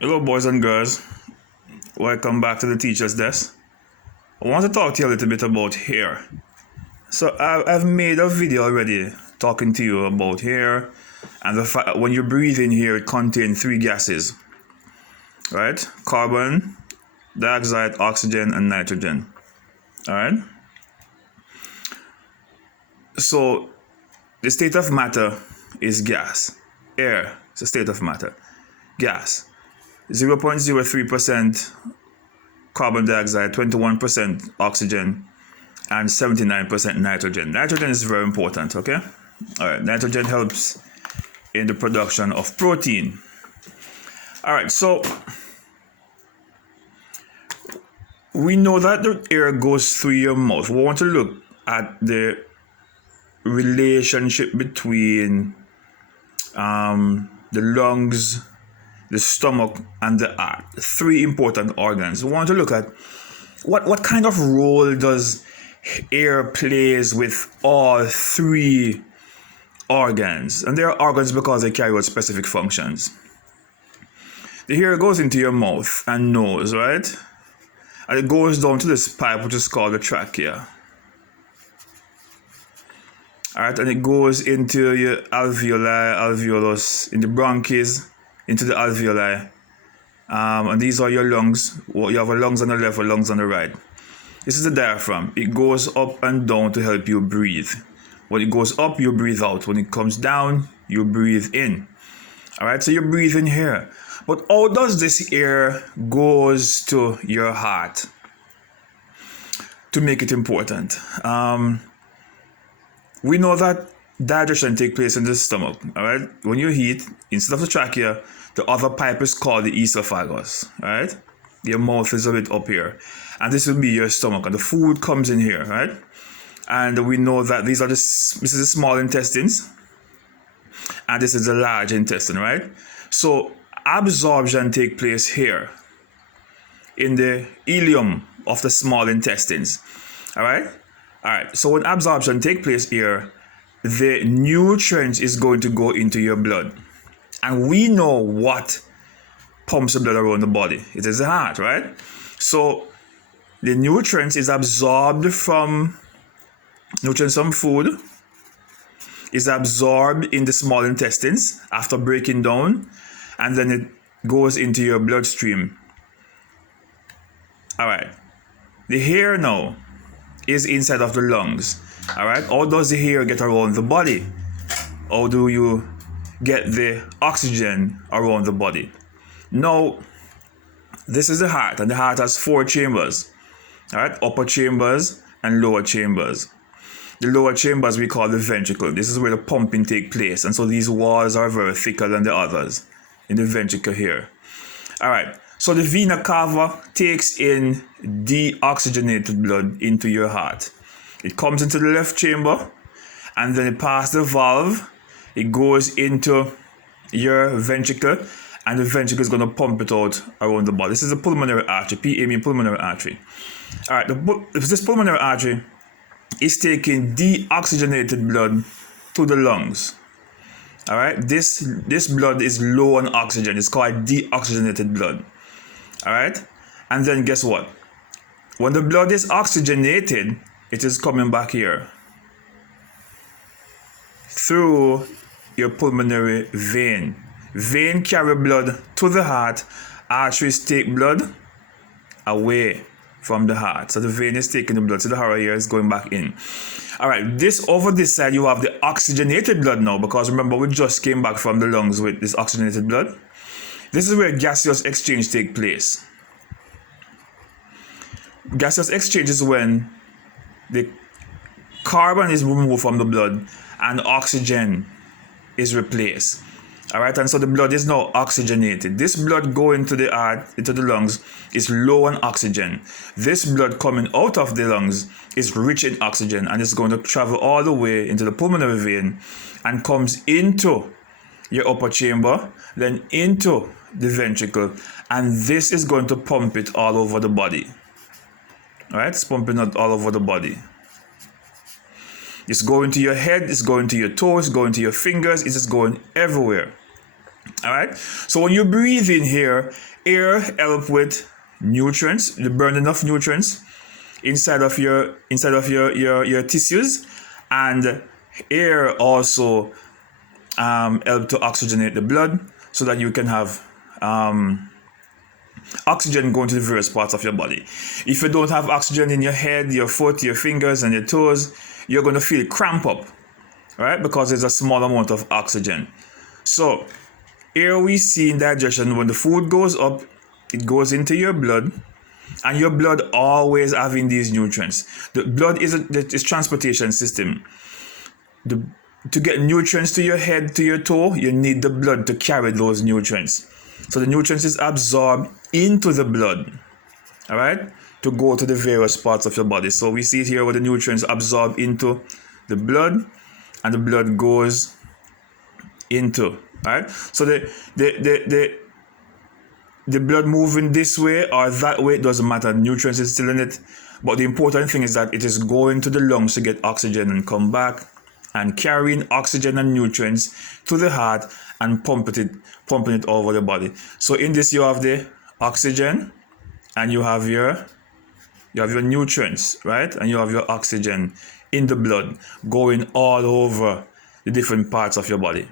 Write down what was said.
Hello, boys and girls. Welcome back to the Teacher's Desk. I want to talk to you a little bit about hair. So, I've made a video already talking to you about hair and the fact that when you breathe in here, it contains three gases, right? Carbon dioxide, oxygen, and nitrogen. All right. So, the state of matter is gas. Air is a state of matter. Gas. 0.03% carbon dioxide, 21% oxygen, and 79% nitrogen. Nitrogen is very important, okay? All right, nitrogen helps in the production of protein. All right, so we know that the air goes through your mouth. We want to look at the relationship between the lungs, the stomach, and the heart. Three important organs. We want to look at what kind of role does air plays with all three organs. And they are organs because they carry out specific functions. The air goes into your mouth and nose, right? And it goes down to this pipe which is called the trachea. Alright, and it goes into your alveoli, alveolus, in the bronchs, into the alveoli. And these are your lungs. Well, you have a lungs on the left, a lungs on the right. This is the diaphragm. It goes up and down to help you breathe. When it goes up, you breathe out. When it comes down, you breathe in. Alright, so you breathe in here. But how does this air goes to your heart to make it important? We know that digestion takes place in the stomach. Alright, when you eat, instead of the trachea, the other pipe is called the esophagus. Right? Your mouth is a bit up here, and this will be your stomach, and the food comes in here, right? And we know that this is the small intestines, and this is the large intestine, right? So absorption takes place here in the ileum of the small intestines. All right. So when absorption takes place here, the nutrients is going to go into your blood, and we know what pumps the blood around the body. It is the heart, right? So the nutrients is absorbed from food, is absorbed in the small intestines after breaking down, and then it goes into your bloodstream. All right. The hair now is inside of the lungs. All right. How does the hair get around the body? How do you get the oxygen around the body? Now, this is the heart, and the heart has four chambers. All right, upper chambers and lower chambers. The lower chambers we call the ventricle. This is where the pumping takes place, and so these walls are very thicker than the others in the ventricle here. All right, so the vena cava takes in deoxygenated blood into your heart. It comes into the left chamber, and then it passes the valve. It goes into your ventricle, and the ventricle is going to pump it out around the body. This is the pulmonary artery, PA means pulmonary artery. All right, this pulmonary artery is taking deoxygenated blood to the lungs. All right, this blood is low on oxygen. It's called deoxygenated blood. All right, and then guess what? When the blood is oxygenated, it is coming back here through your pulmonary vein. Vein carry blood to the heart. Arteries take blood away from the heart. So the vein is taking the blood. So the arrow here is going back in. All right. Over this side, you have the oxygenated blood now, because remember, we just came back from the lungs with this oxygenated blood. This is where gaseous exchange takes place. Gaseous exchange is when the carbon is removed from the blood and oxygen is replaced. All right, and so the blood is now oxygenated. This blood going to the heart, into the lungs, is low on oxygen. This blood coming out of the lungs is rich in oxygen, and it's going to travel all the way into the pulmonary vein and comes into your upper chamber, then into the ventricle, and this is going to pump it all over the body. All right, it's pumping it all over the body. It's going to your head, it's going to your toes, it's going to your fingers, it's just going everywhere. All right. So when you breathe in here, air help with nutrients, the burning of nutrients inside of your tissues, and air also help to oxygenate the blood so that you can have oxygen going to the various parts of your body. If you don't have oxygen in your head, your foot, your fingers, and your toes, you're going to feel cramp up, right? Because there's a small amount of oxygen. So here we see in digestion, when the food goes up, it goes into your blood, and your blood always having these nutrients. The blood is a transportation system. To get nutrients to your head, to your toe, you need the blood to carry those nutrients. So the nutrients is absorbed into the blood, all right, to go to the various parts of your body. So we see here where the nutrients absorb into the blood, and the blood goes into, all right. So the blood moving this way or that way, it doesn't matter. Nutrients is still in it, but the important thing is that it is going to the lungs to get oxygen and come back, and carrying oxygen and nutrients to the heart and pumping it all over the body. So in this you have the oxygen, and you have your nutrients, right? And you have your oxygen in the blood going all over the different parts of your body.